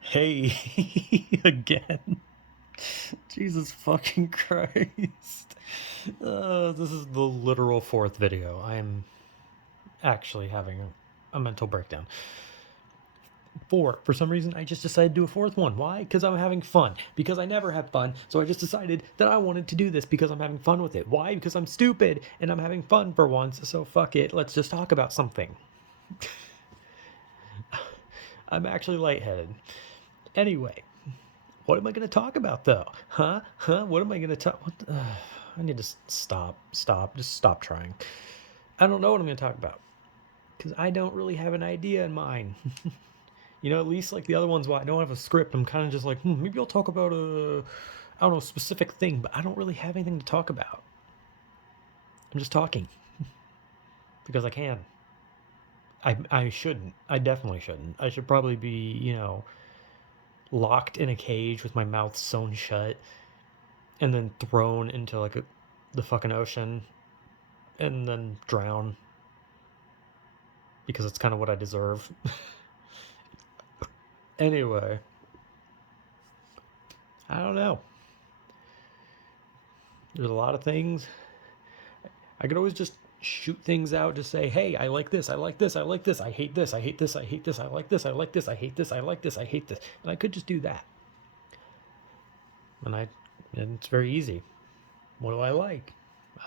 Hey, again. Jesus fucking Christ. This is the literal fourth video. I'm actually having a mental breakdown. For some reason, I just decided to do a fourth one. Why? Because I'm having fun. Because I never have fun, so I just decided that I wanted to do this because I'm having fun with it. Why? Because I'm stupid and I'm having fun for once, so fuck it. Let's just talk about something. I'm actually lightheaded. Anyway, what am I going to talk about though? Huh? What am I going to talk? I need to stop. Just stop trying. I don't know what I'm going to talk about because I don't really have an idea in mind. At least like the other ones, where I don't have a script. I'm kind of just like, maybe I'll talk about I don't know, specific thing, but I don't really have anything to talk about. I'm just talking because I can. I shouldn't. I definitely shouldn't. I should probably be, locked in a cage with my mouth sewn shut and then thrown into like the fucking ocean and then drown because it's kind of what I deserve. Anyway, I don't know. There's a lot of things. I could always just shoot things out, just say, hey, I like this, I like this, I like this, I hate this, I hate this, I hate this, I like this, I like this, I hate this, I like this, I hate this. And I could just do that. And it's very easy. What do I like?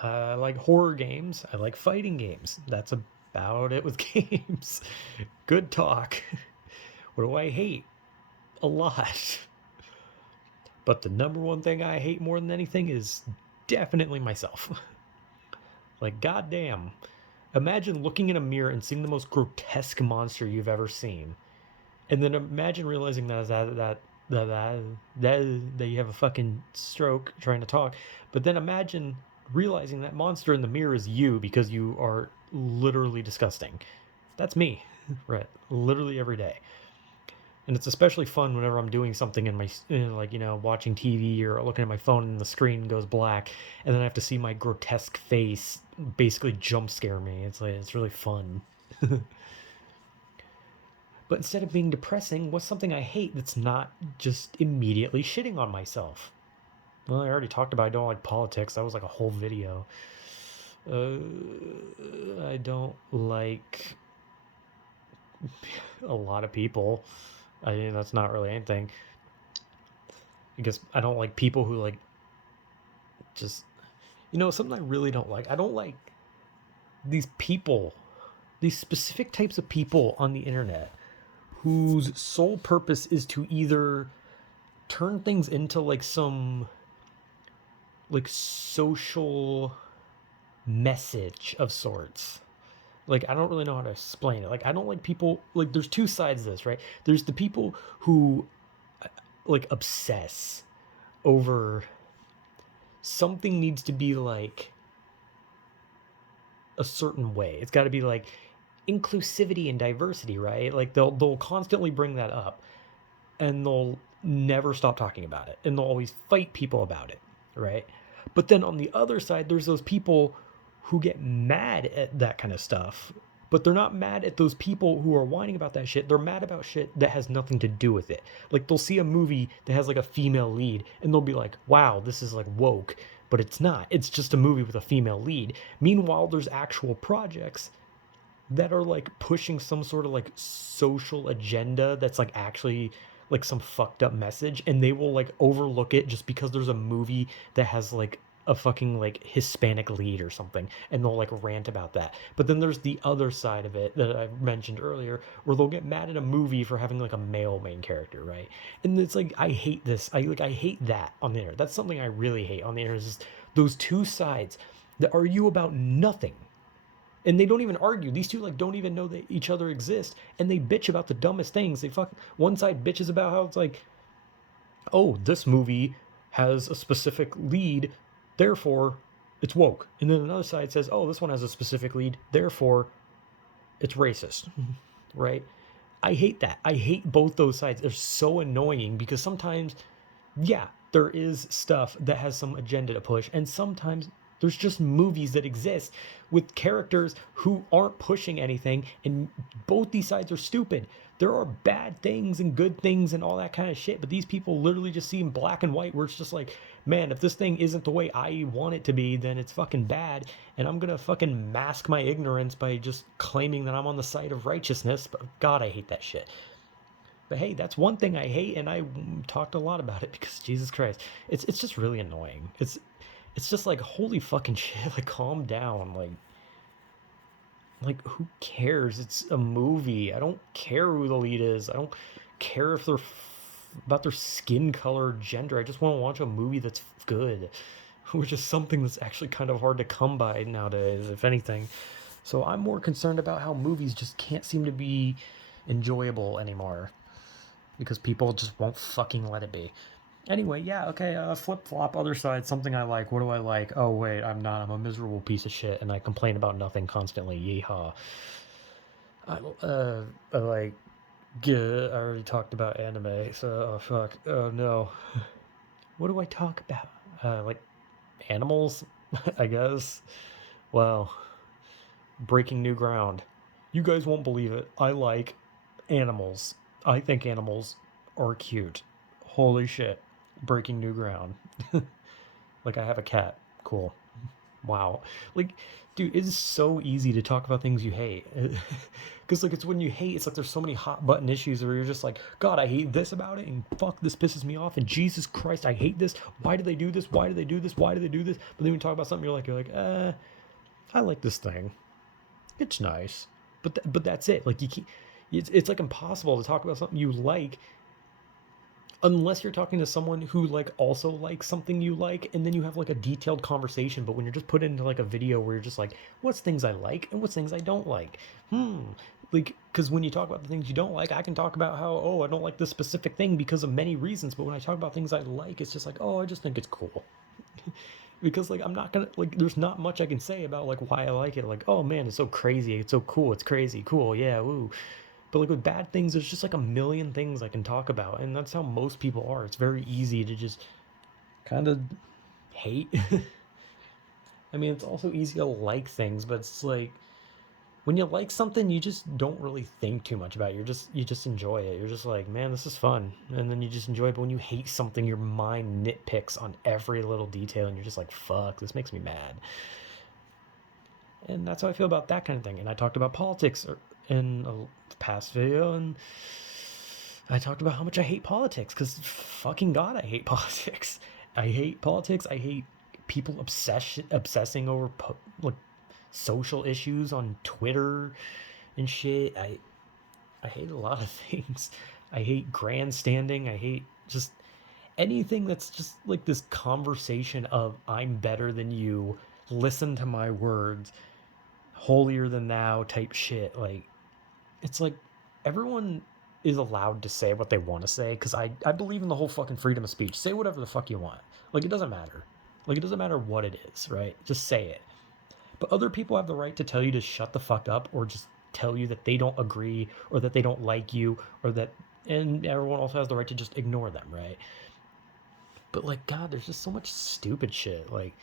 I like horror games. I like fighting games. That's about it with games. Good talk. What do I hate? A lot. But the number one thing I hate more than anything is definitely myself. Like, goddamn. Imagine looking in a mirror and seeing the most grotesque monster you've ever seen. And then imagine realizing that you have a fucking stroke trying to talk. But then imagine realizing that monster in the mirror is you because you are literally disgusting. That's me, right? Literally every day. And it's especially fun whenever I'm doing something in my, watching TV or looking at my phone and the screen goes black, and then I have to see my grotesque face basically jump scare me. It's really fun. But instead of being depressing, what's something I hate that's not just immediately shitting on myself? Well, I already talked about I don't like politics. That was like a whole video. I don't like a lot of people. I mean, that's not really anything. Because I don't like people who like just something I really don't like. I don't like these people, these specific types of people on the internet whose sole purpose is to either turn things into like some like social message of sorts. Like, I don't really know how to explain it. Like, I don't like people, like, there's two sides of this, right? There's the people who like obsess over something needs to be like a certain way. It's got to be like inclusivity and diversity, right? Like they'll constantly bring that up and they'll never stop talking about it and they'll always fight people about it, right? But then on the other side, there's those people who get mad at that kind of stuff, but they're not mad at those people who are whining about that shit. They're mad about shit that has nothing to do with it. Like they'll see a movie that has like a female lead and they'll be like, wow, this is like woke, but it's not. It's just a movie with a female lead. Meanwhile, there's actual projects that are like pushing some sort of like social agenda that's like actually like some fucked up message, and they will like overlook it just because there's a movie that has like a fucking like Hispanic lead or something, and they'll like rant about that. But then there's the other side of it that I mentioned earlier where they'll get mad at a movie for having like a male main character, right? And it's like I hate this. I hate that on the internet. That's something I really hate on the internet, is just those two sides that argue about nothing, and they don't even argue. These two like don't even know that each other exist, and they bitch about the dumbest things. They fuck one side bitches about how it's like, oh, this movie has a specific lead, therefore it's woke, and then another side says, oh, this one has a specific lead, therefore it's racist, right? I hate that. I hate both those sides. They're so annoying because sometimes, yeah, there is stuff that has some agenda to push, and sometimes there's just movies that exist with characters who aren't pushing anything, and both these sides are stupid. There are bad things and good things and all that kind of shit, but these people literally just see in black and white where it's just like, man, if this thing isn't the way I want it to be, then it's fucking bad, and I'm gonna fucking mask my ignorance by just claiming that I'm on the side of righteousness. But God, I hate that shit. But hey, that's one thing I hate, and I talked a lot about it because Jesus Christ, it's just really annoying. It's just like, holy fucking shit, like calm down, like who cares? It's a movie. I don't care who the lead is. I don't care if they're about their skin color or gender. I just want to watch a movie that's good, which is something that's actually kind of hard to come by nowadays, if anything. So I'm more concerned about how movies just can't seem to be enjoyable anymore because people just won't fucking let it be. Anyway, yeah, okay, flip flop, other side, something I like. What do I like? Oh, wait, I'm not. I'm a miserable piece of shit and I complain about nothing constantly. Yeehaw. I, I like, I already talked about anime, so, oh, fuck. Oh, no. What do I talk about? Like, animals, I guess. Wow. Breaking new ground. You guys won't believe it. I like animals. I think animals are cute. Holy shit. Breaking new ground. Like, I have a cat. Cool. Wow. Like, dude, it is so easy to talk about things you hate. Because, like, it's when you hate, it's like there's so many hot button issues where you're just like, God, I hate this about it, and fuck, this pisses me off, and Jesus Christ, I hate this. Why do they do this? Why do they do this? Why do they do this? But then when you talk about something, I like this thing. It's nice. But that's it. Like, it's like impossible to talk about something you like unless you're talking to someone who like also likes something you like, and then you have like a detailed conversation. But when you're just put into like a video where you're just like, what's things I like and what's things I don't like, like, because when you talk about the things you don't like, I can talk about how, oh, I don't like this specific thing because of many reasons. But when I talk about things I like, it's just like, oh, I just think it's cool. Because like I'm not gonna, like, there's not much I can say about like why I like it. Like, oh man, it's so crazy, it's so cool, it's crazy cool, yeah, woo. But like with bad things, there's just like a million things I can talk about, and that's how most people are. It's very easy to just kind of hate. I mean, it's also easy to like things, but it's like when you like something, you just don't really think too much about it. You just enjoy it. You're just like, man, this is fun, and then you just enjoy it. But when you hate something, your mind nitpicks on every little detail, and you're just like, fuck, this makes me mad. And that's how I feel about that kind of thing. And I talked about politics in a past video, and I talked about how much I hate politics because fucking God, I hate politics. I hate politics. I hate people obsessing over like social issues on Twitter and shit. I hate a lot of things. I hate grandstanding. I hate just anything that's just like this conversation of I'm better than you, listen to my words, holier than thou type shit. Like, it's like everyone is allowed to say what they want to say because I believe in the whole fucking freedom of speech. Say whatever the fuck you want. Like, it doesn't matter. Like, it doesn't matter what it is, right? Just say it. But other people have the right to tell you to shut the fuck up, or just tell you that they don't agree or that they don't like you, or that, and everyone also has the right to just ignore them, right? But like, God, there's just so much stupid shit. Like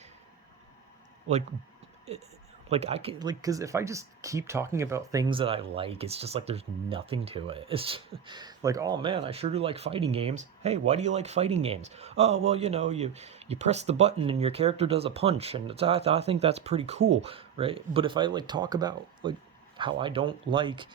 like I can, like, because if I just keep talking about things that I like, it's just like there's nothing to it. It's like, oh man, I sure do like fighting games. Hey, why do you like fighting games? Oh well, you press the button and your character does a punch, and I think that's pretty cool, right? But if I like talk about like how I don't like,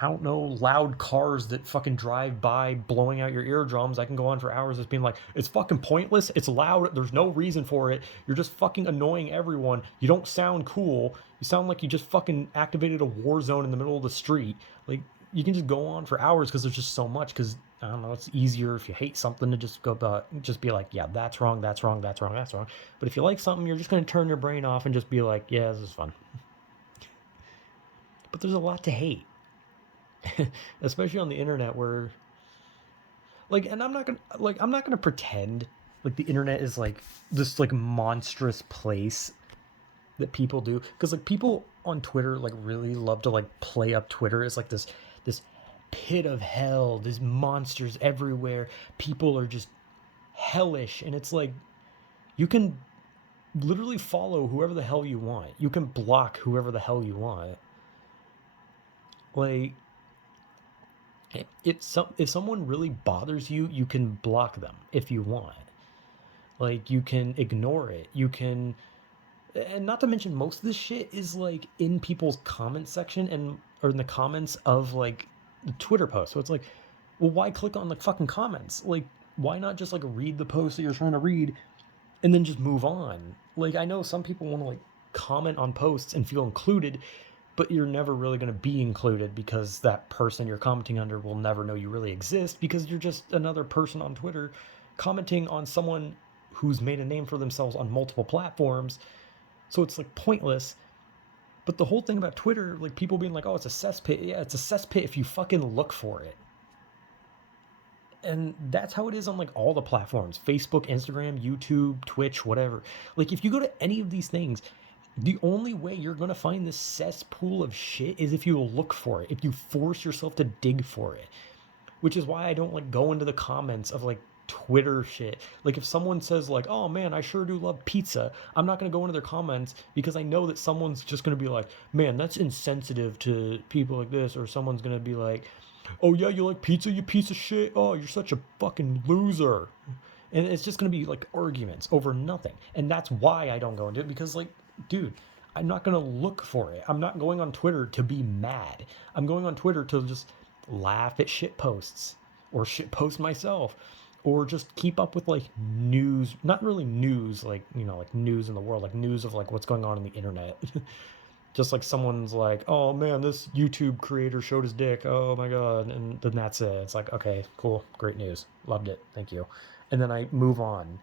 I don't know, loud cars that fucking drive by blowing out your eardrums, I can go on for hours just being like, it's fucking pointless, it's loud, there's no reason for it, you're just fucking annoying everyone, you don't sound cool, you sound like you just fucking activated a war zone in the middle of the street. Like, you can just go on for hours because there's just so much, because I don't know, it's easier if you hate something to just go about, just be like, yeah, that's wrong, that's wrong, that's wrong, that's wrong. But if you like something, you're just going to turn your brain off and just be like, yeah, this is fun. But there's a lot to hate. Especially on the internet where, like, and I'm not gonna pretend like the internet is like this like monstrous place that people do, because like people on Twitter like really love to like play up Twitter as like this pit of hell, there's monsters everywhere, people are just hellish, and it's like you can literally follow whoever the hell you want, you can block whoever the hell you want. Like, If someone really bothers you, you can block them if you want. Like, you can ignore it. You can, and not to mention, most of this shit is like in people's comment section and or in the comments of like the Twitter post. So it's like, well, why click on the fucking comments? Like, why not just like read the post that you're trying to read and then just move on? Like, I know some people want to like comment on posts and feel included, but you're never really going to be included because that person you're commenting under will never know you really exist because you're just another person on Twitter commenting on someone who's made a name for themselves on multiple platforms. So it's like pointless. But the whole thing about Twitter, like people being like, oh, it's a cesspit. Yeah, it's a cesspit if you fucking look for it. And that's how it is on like all the platforms: Facebook, Instagram, YouTube, Twitch, whatever. Like if you go to any of these things, the only way you're going to find this cesspool of shit is if you look for it, if you force yourself to dig for it. Which is why I don't like go into the comments of like Twitter shit. Like if someone says like, "Oh man, I sure do love pizza," I'm not going to go into their comments because I know that someone's just going to be like, "Man, that's insensitive to people like this," or someone's going to be like, "Oh yeah, you like pizza, you piece of shit. Oh, you're such a fucking loser." And it's just going to be like arguments over nothing. And that's why I don't go into it because like, dude, I'm not going to look for it. I'm not going on Twitter to be mad. I'm going on Twitter to just laugh at shit posts or shit post myself or just keep up with like news, not really news like, you know, like news in the world, like news of like what's going on in the internet. Just like someone's like, "Oh man, this YouTube creator showed his dick. Oh my god." And then that's it. It's like, "Okay, cool. Great news. Loved it. Thank you." And then I move on.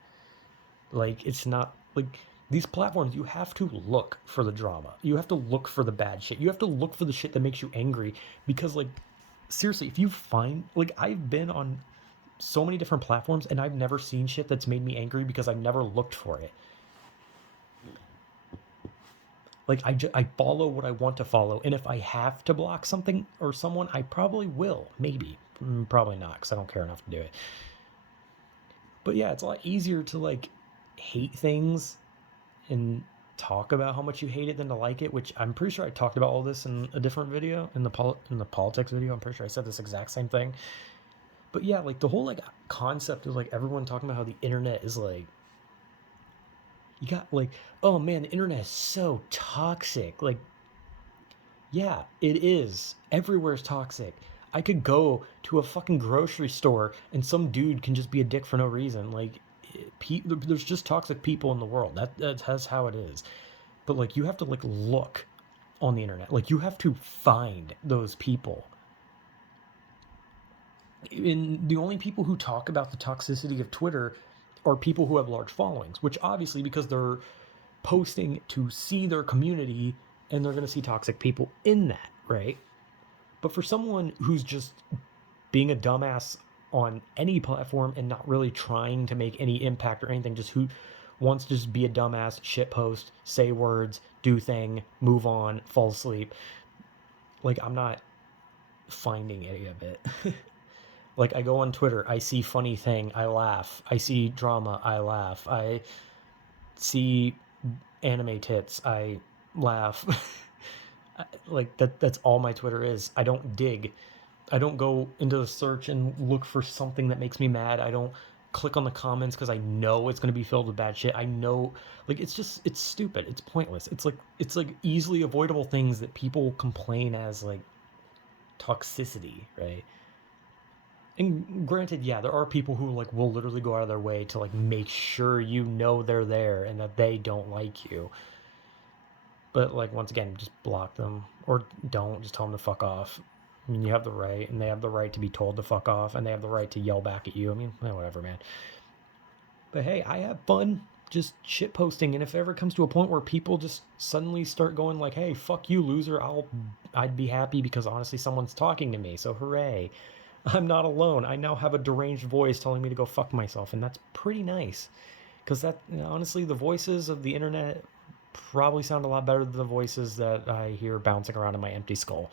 Like it's not like these platforms, you have to look for the drama. You have to look for the bad shit. You have to look for the shit that makes you angry because like seriously, if you find like I've been on so many different platforms and I've never seen shit that's made me angry because I've never looked for it. Like I follow what I want to follow, and if I have to block something or someone, I probably will. Maybe, probably not, because I don't care enough to do it. But yeah, it's a lot easier to like hate things and talk about how much you hate it than to like it. Which I'm pretty sure I talked about all this in a different video, in the politics video. I'm pretty sure I said this exact same thing. But yeah, like the whole like concept of like everyone talking about how the internet is like you got like, oh man, the internet is so toxic. Like, yeah, it is. Everywhere's toxic. I could go to a fucking grocery store and some dude can just be a dick for no reason. Like, there's just toxic people in the world. That's how it is. But like, you have to like look on the internet. Like, you have to find those people. And the only people who talk about the toxicity of Twitter are people who have large followings, which obviously because they're posting to see their community and they're going to see toxic people in that, right? But for someone who's just being a dumbass on any platform and not really trying to make any impact or anything, just who wants to just be a dumbass, shit post, say words, do thing, move on, fall asleep, like I'm not finding any of it. Like I go on Twitter, I see funny thing, I laugh. I see drama, I laugh. I see anime tits, I laugh. Like that's all my Twitter is. I don't dig. I don't go into the search and look for something that makes me mad. I don't click on the comments because I know it's going to be filled with bad shit. I know like it's stupid. It's pointless. It's like easily avoidable things that people complain as like toxicity, right? And granted, yeah, there are people who like will literally go out of their way to like make sure you know they're there and that they don't like you. But like once again, just block them or don't. Just tell them to fuck off. I mean, you have the right, and they have the right to be told to fuck off, and they have the right to yell back at you. I mean, whatever, man. But hey, I have fun just shit posting, and if it ever comes to a point where people just suddenly start going like, "Hey, fuck you, loser," I'd be happy because honestly, someone's talking to me. So hooray! I'm not alone. I now have a deranged voice telling me to go fuck myself, and that's pretty nice. Because that, you know, honestly, the voices of the internet probably sound a lot better than the voices that I hear bouncing around in my empty skull.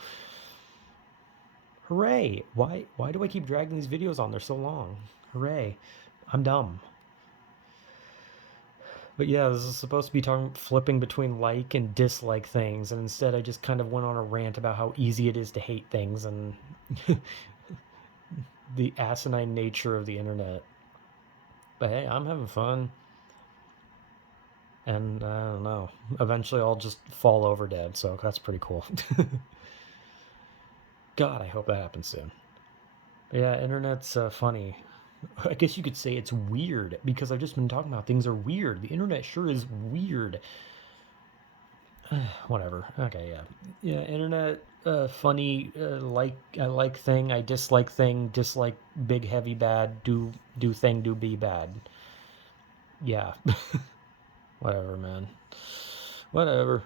Hooray! Why do I keep dragging these videos on? They're so long. Hooray! I'm dumb. But yeah, this is supposed to be talking flipping between like and dislike things, and instead I just kind of went on a rant about how easy it is to hate things, and the asinine nature of the internet. But hey, I'm having fun. And I don't know. Eventually, I'll just fall over dead. So that's pretty cool. God, I hope that happens soon. But yeah, internet's funny. I guess you could say it's weird because I've just been talking about things are weird. The internet sure is weird. Whatever. Okay, yeah, yeah. Internet, funny. Like I like thing. I dislike thing. Dislike big heavy bad. Do thing. Do be bad. Yeah. Whatever, man. Whatever.